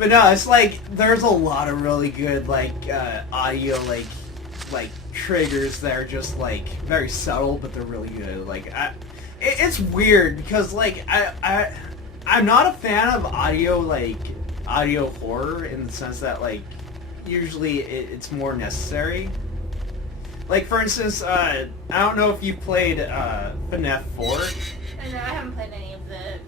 But no, it's like there's a lot of really good like audio like triggers that are just like very subtle, but they're really good. Like it's weird because like I'm not a fan of audio horror in the sense that like usually it's more necessary. Like for instance, I don't know if you played FNAF 4. No, I haven't played any of the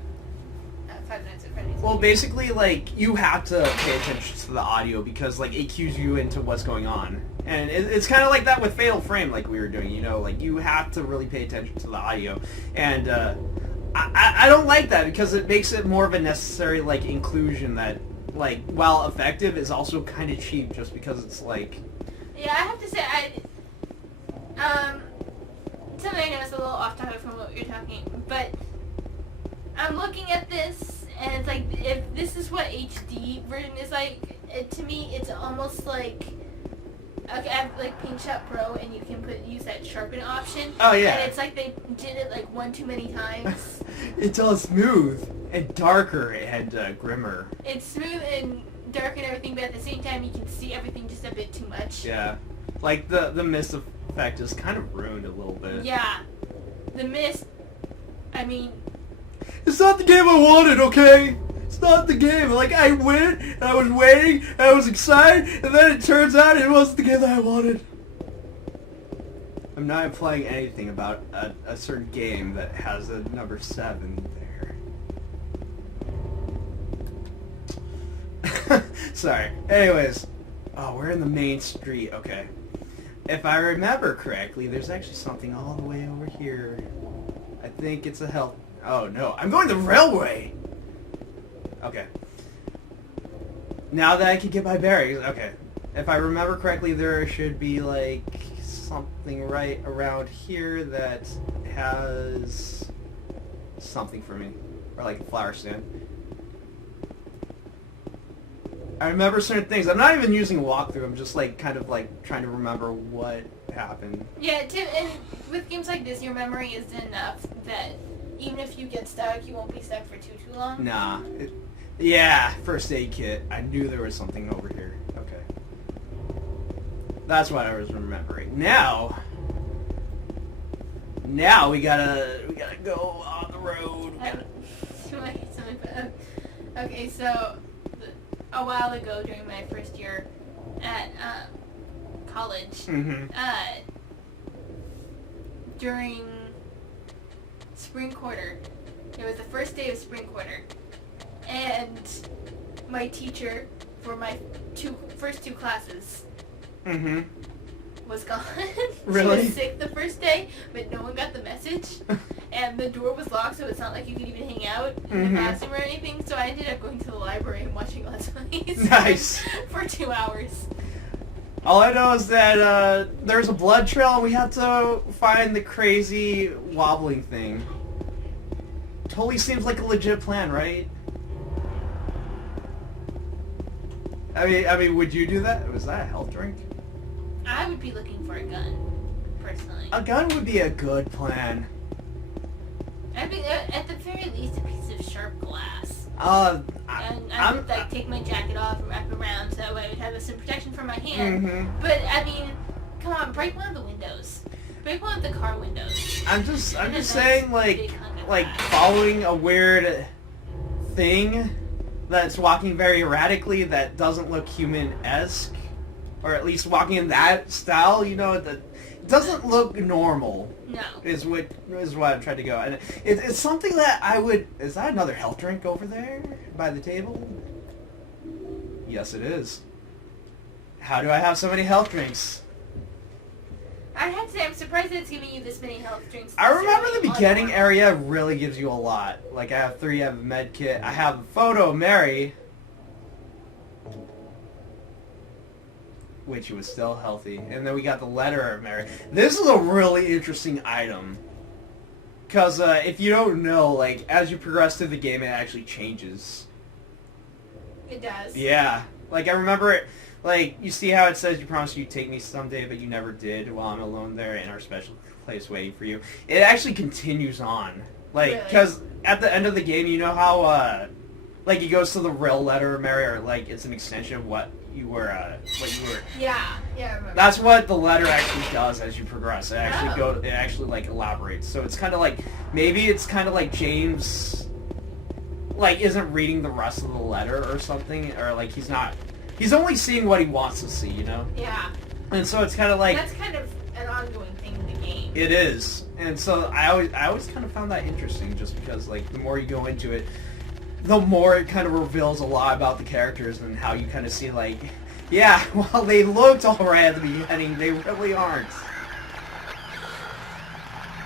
Five Nights at Freddy's. Well, basically, like, you have to pay attention to the audio because, like, it cues you into what's going on. And it's kind of like that with Fatal Frame, like we were doing, you know? Like, you have to really pay attention to the audio. And, I don't like that because it makes it more of a necessary, like, inclusion that, like, while effective, is also kind of cheap just because it's, like... Yeah, I have to say, something I know is a little off topic from what you're talking, but I'm looking at this, and it's like, if this is what HD version is like, to me, it's almost like, okay, I have like Pink Shot Pro, and you can use that sharpen option. Oh, yeah. And it's like they did it like one too many times. It's all smooth and darker and grimmer. It's smooth and dark and everything, but at the same time, you can see everything just a bit too much. Yeah. Like, the mist effect is kind of ruined a little bit. Yeah. The mist, I mean... It's not the game I wanted, okay? It's not the game. Like, I went, and I was waiting, and I was excited, and then it turns out it wasn't the game that I wanted. I'm not implying anything about a certain game that has a number 7 there. Sorry. Anyways. Oh, we're in the main street. Okay. If I remember correctly, there's actually something all the way over here. I think it's a health... Oh, no. I'm going the railway! Okay. Now that I can get my bearings. Okay. If I remember correctly, there should be, like, something right around here that has something for me. Or, like, a flower stand. I remember certain things. I'm not even using a walkthrough. I'm just, like, kind of, like, trying to remember what happened. Yeah, and with games like this, your memory is enough that even if you get stuck, you won't be stuck for too long. Nah. Yeah, first aid kit. I knew there was something over here. Okay. That's what I was remembering. Now we gotta go on the road. Okay, so a while ago during my first year at college, during spring quarter, it was the first day of spring quarter, and my teacher for my first two classes was gone. Really? She was sick the first day, but no one got the message. And the door was locked, so it's not like you could even hang out in the classroom or anything. So I ended up going to the library and watching Let's Plays. Nice. For 2 hours. All I know is that there's a blood trail and we have to find the crazy wobbling thing. Totally seems like a legit plan, right? I mean, would you do that? Was that a health drink? I would be looking for a gun, personally. A gun would be a good plan. I mean, at the very least, a piece of sharp glass. I would like take my jacket off and wrap it around so that way I would have some protection for my hand. But I mean, come on, break one of the windows. Break one of the car windows. I'm just saying, like following a weird thing that's walking very erratically that doesn't look human-esque, or at least walking in that style, you know, that doesn't look normal. No. Is what I'm trying to go. And it's something that I would... Is that another health drink over there by the table? Yes, it is. How do I have so many health drinks? I'd have to say, I'm surprised that it's giving you this many health drinks. I remember the beginning area really gives you a lot. Like, I have 3, I have a med kit, I have a photo of Mary, which was still healthy. And then we got the letter of Mary. This is a really interesting item. Because if you don't know, like, as you progress through the game, it actually changes. It does. Yeah. Like, I remember it, like, you see how it says you promised you'd take me someday, but you never did while I'm alone there in our special place waiting for you. It actually continues on. Like, because at the end of the game, you know how like he goes to the real letter, Mary, or like it's an extension of what you were. Yeah, I remember. That's what the letter actually does as you progress. It actually Oh. it actually like elaborates. So it's kind of like maybe it's kind of like James, like isn't reading the rest of the letter or something, or like he's only seeing what he wants to see, you know. Yeah. And so it's kind of like That's kind of an ongoing thing in the game. it is, and so I always kind of found that interesting, just because like the more you go into it, the more it kind of reveals a lot about the characters and how you kind of see like, yeah, while they looked alright at the beginning, they really aren't.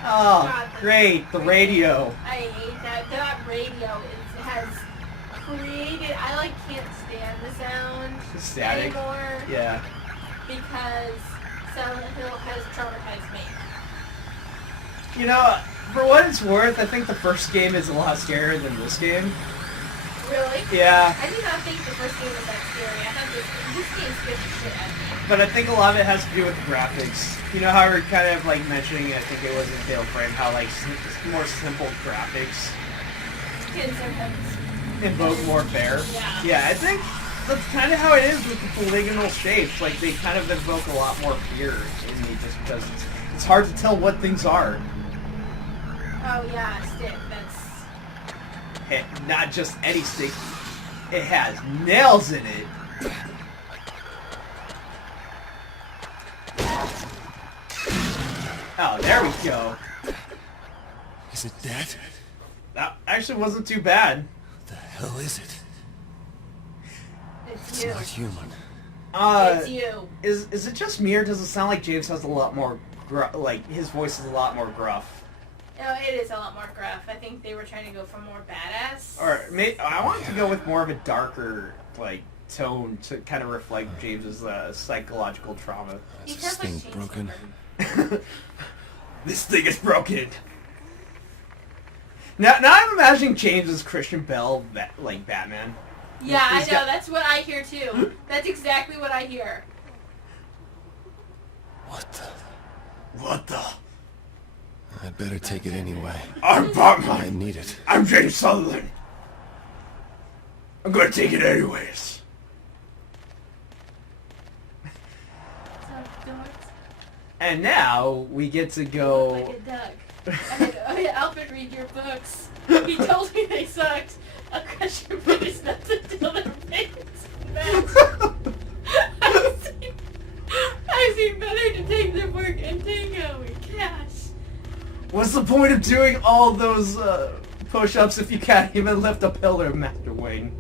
Oh, God, great, the radio. I hate that. That radio has created. I like can't stand the sound Static. anymore Yeah. because Silent Hill has traumatized me. You know, for what it's worth, I think the first game is a lot scarier than this game. Really? Yeah. I did not think the first game was that scary. I thought this game scared the shit out of me. But I think a lot of it has to do with the graphics. You know how we're kind of like mentioning, I think it was in Fatal Frame, how like more simple graphics Can sometimes. invoke more fear. Yeah. Yeah, I think that's kind of how it is with the polygonal shapes. Like they kind of invoke a lot more fear in me, just because it's hard to tell what things are. Oh yeah, stick. That's. Hey, not just any stick. It has nails in it. Oh, there we go. Is it dead? That actually wasn't too bad. What the hell is it? It's It's you. not human. It's you. Is it just me, or does it sound like James has a lot more like his voice is a lot more gruff? No, it is a lot more gruff. I think they were trying to go for more badass. Or I want to go with more of a darker like tone to kind of reflect James's psychological trauma. He Is this sounds like thing James broken? Cameron. This thing is broken. Now I'm imagining James as Christian Bale, like Batman. Yeah, I He's know. got- That's what I hear too. That's exactly what I hear. What the? What the? I'd better take it anyway. I'm I Batman. need it. I'm James Sutherland. I'm gonna take it anyways. So, dogs And now we get to go. look like a duck. I mean, oh yeah, Alfred, read your books. He told me they sucked. A question book is nothing till their face I've seen better to take the work and tango with cash. What's the point of doing all those push-ups if you can't even lift a pillar, Master Wayne?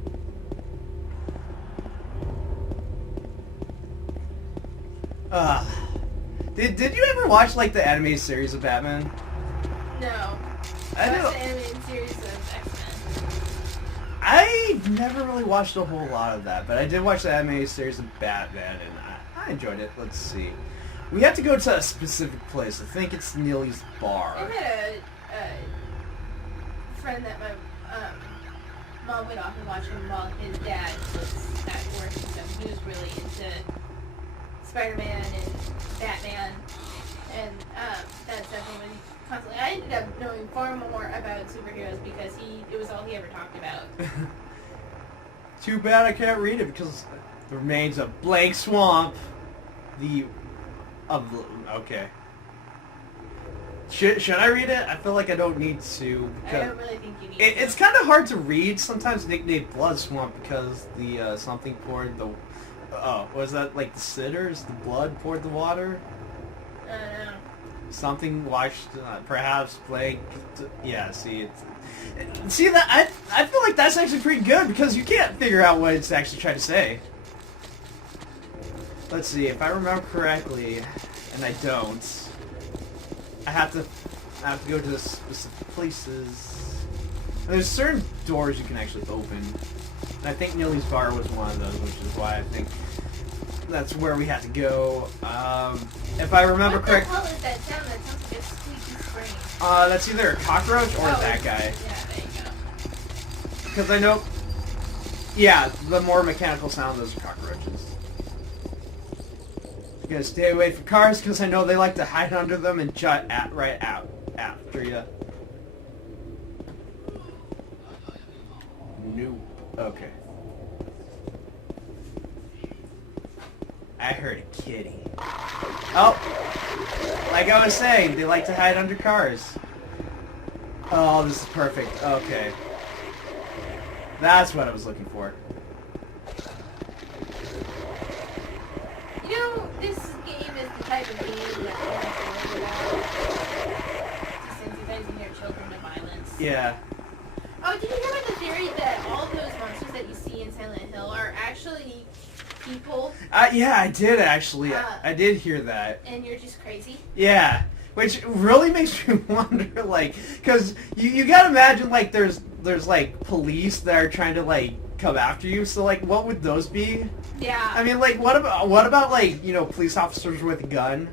Did you ever watch like the anime series of Batman? No. I Watch know. the animated series of X-Men. I never really watched a whole lot of that, but I did watch the anime series of Batman, and I enjoyed it. Let's see. We have to go to a specific place. I think it's Neely's bar. I had a friend that my mom would often watch him while his dad was at work and stuff. He was really into Spider-Man and Batman, and that stuff. He was constantly. I ended up knowing far more about superheroes because it was all he ever talked about. Too bad I can't read it because there remains a blank swamp. Okay. Should I read it? I feel like I don't need to. I Because don't really think you need. it's kind of hard to read. Sometimes nicknamed Blood Swamp because the something poured the. Oh, was that like the sitters? The blood poured the water? I don't know. Something washed, perhaps blank. Yeah, see, see that I feel like that's actually pretty good because you can't figure out what it's actually trying to say. Let's see if I remember correctly, and I don't. I have to go to specific places. And there's certain doors you can actually open. And I think Neely's bar was one of those, which is why I think that's where we had to go. If I remember What correctly. the hell is that sound? That sounds like a squeaky spring. That's either a cockroach or Oh, that guy. Yeah, there you go. Because I know... Yeah, the more mechanical sound, those are cockroaches. You gotta stay away from cars, because I know they like to hide under them and jut right out after you. Nope. Okay. I heard a kitty. Oh! Like I was saying, they like to hide under cars. Oh, this is perfect. Okay. That's what I was looking for. You know, this game is the type of game that desensitizing your children to violence. Yeah. Oh, did you hear about the theory that all those monsters that you see in Silent Hill are actually people? Yeah, I did actually. I did hear that. And you're just crazy? Yeah. Which really makes me wonder, like, because you gotta imagine, like, there's like police that are trying to like come after you. So like, what would those be? Yeah. I mean, like, what about like, you know, police officers with a gun?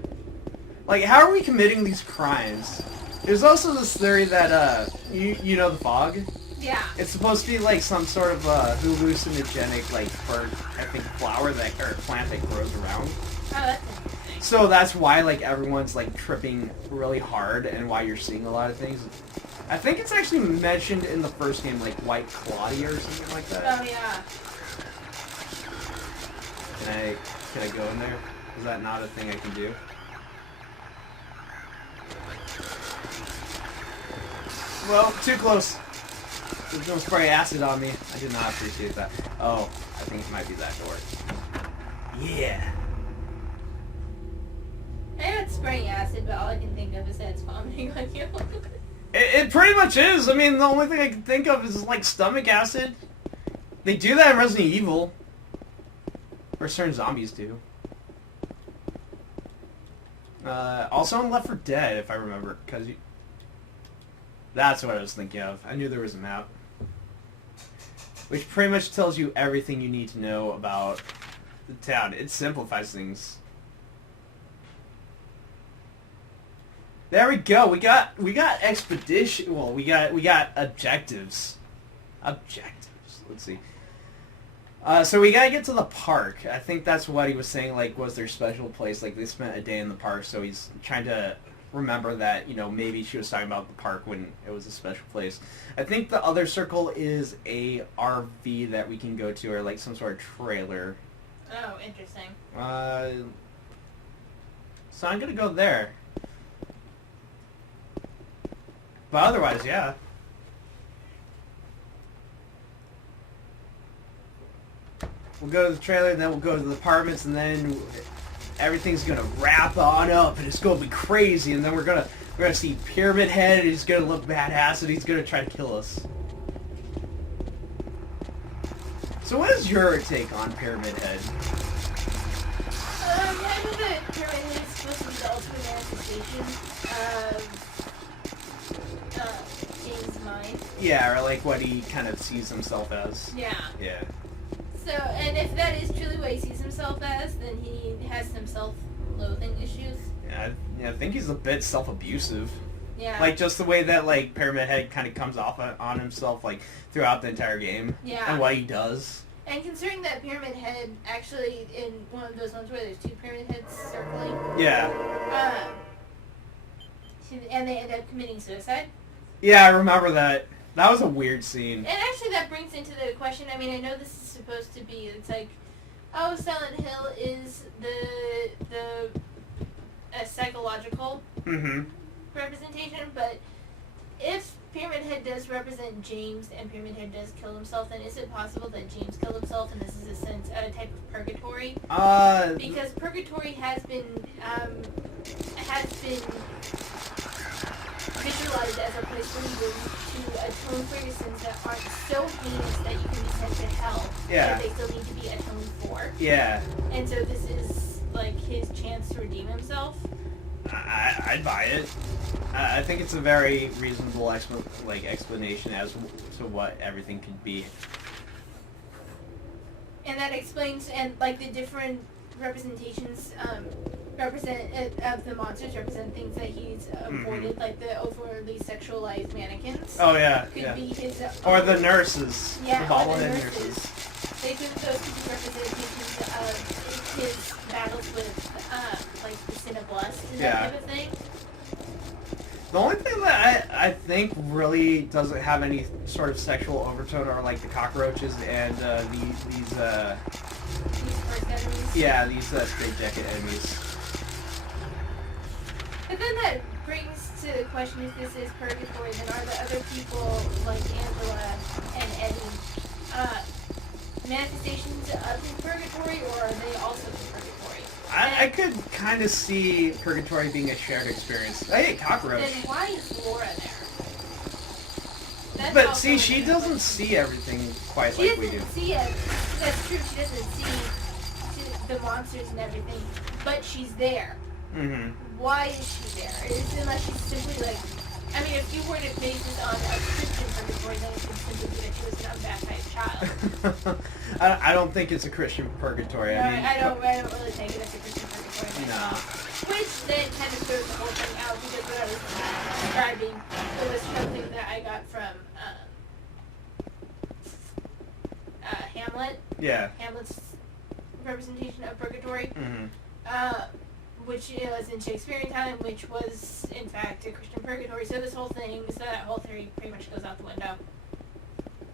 Like, how are we committing these crimes? There's also this theory that you know the fog. Yeah. It's supposed to be like some sort of hallucinogenic like I think flower or plant that grows around. Oh, that's interesting. So that's why like everyone's like tripping really hard and why you're seeing a lot of things. I think it's actually mentioned in the first game, like White Claudia or something like that. Oh yeah. Can I go in there? Is that not a thing I can do? Well, too close. There's no spray acid on me. I did not appreciate that. Oh, I think it might be that door. Yeah. I had spraying acid, but all I can think of is that it's vomiting on you. It pretty much is. I mean, the only thing I can think of is like stomach acid. They do that in Resident Evil. Or certain zombies do. Also in Left 4 Dead, if I remember, because that's what I was thinking of. I knew there was a map. Which pretty much tells you everything you need to know about the town. It simplifies things. There we go. We got expedition. Well, we got objectives. Objectives. Let's see. So we gotta get to the park. I think that's what he was saying. Like, was their special place? Like, they spent a day in the park, so he's trying to remember that. You know, maybe she was talking about the park when it was a special place. I think the other circle is a RV that we can go to, or like some sort of trailer. Oh, interesting. So I'm gonna go there. But otherwise, yeah. We'll go to the trailer, then we'll go to the apartments, and then everything's gonna wrap on up, and it's gonna be crazy. And then we're gonna see Pyramid Head, and he's gonna look badass, and he's gonna try to kill us. So, what is your take on Pyramid Head? I know that Pyramid Head is supposed to be the ultimate manifestation of James' mind. Yeah, or like what he kind of sees himself as. Yeah. Yeah. So, and if that is truly what he sees himself as, then he has some self-loathing issues. Yeah, I think he's a bit self-abusive. Yeah. Like, just the way that, like, Pyramid Head kind of comes off on himself, like, throughout the entire game. Yeah. And what he does. And considering that Pyramid Head actually, in one of those ones where there's two Pyramid Heads circling, Yeah. and they end up committing suicide. Yeah, I remember that. That was a weird scene. And actually that brings into the question, I mean, I know this is supposed to be, it's like, oh, Silent Hill is the psychological representation, but if Pyramid Head does represent James and Pyramid Head does kill himself, then is it possible that James killed himself and this is a sense, a type of purgatory? Because purgatory has been visualized as a place where you go to atone for your sins that aren't so heinous that you can be sent to hell. Yeah. But they still need to be atoned for. Yeah. And so this is like his chance to redeem himself. I'd buy it. I think it's a very reasonable explanation as to what everything could be. And that explains, and like the different representations of the monsters represent things that he's avoided, like the overly sexualized mannequins. Oh yeah, Could yeah. be his Or the nurses. Yeah, the or the bobblehead nurses. They could those could be representations of his battles with like the sin of lust and that Yeah. type of thing. The only thing that I I think really doesn't have any sort of sexual overtone, or like the cockroaches and these first enemies. yeah, these straight jacket enemies. But then that brings to the question, if this is purgatory, then are the other people, like Angela and Eddie, manifestations of the purgatory, or are they also in purgatory? I could kind of see purgatory being a shared experience. I hate cockroach. Then why is Laura there? That's But also see, she another doesn't question. see everything quite She like we do. doesn't see it. That's true. She doesn't see the monsters and everything, but she's there. Mm-hmm. Why is she there? Is it unless she's simply like, I mean, if you were to base this on a Christian purgatory, then it would simply be that she was an unbaptized child. I don't think it's a Christian purgatory. No, I mean, I don't really take it as a Christian purgatory Nah. myself. Which then kind of throws the whole thing out, because what I was describing, it was something that I got from Hamlet. Yeah. Hamlet's representation of purgatory. Mm-hmm. Which was in Shakespearean time, which was in fact a Christian purgatory. So this whole thing, so that whole theory pretty much goes out the window.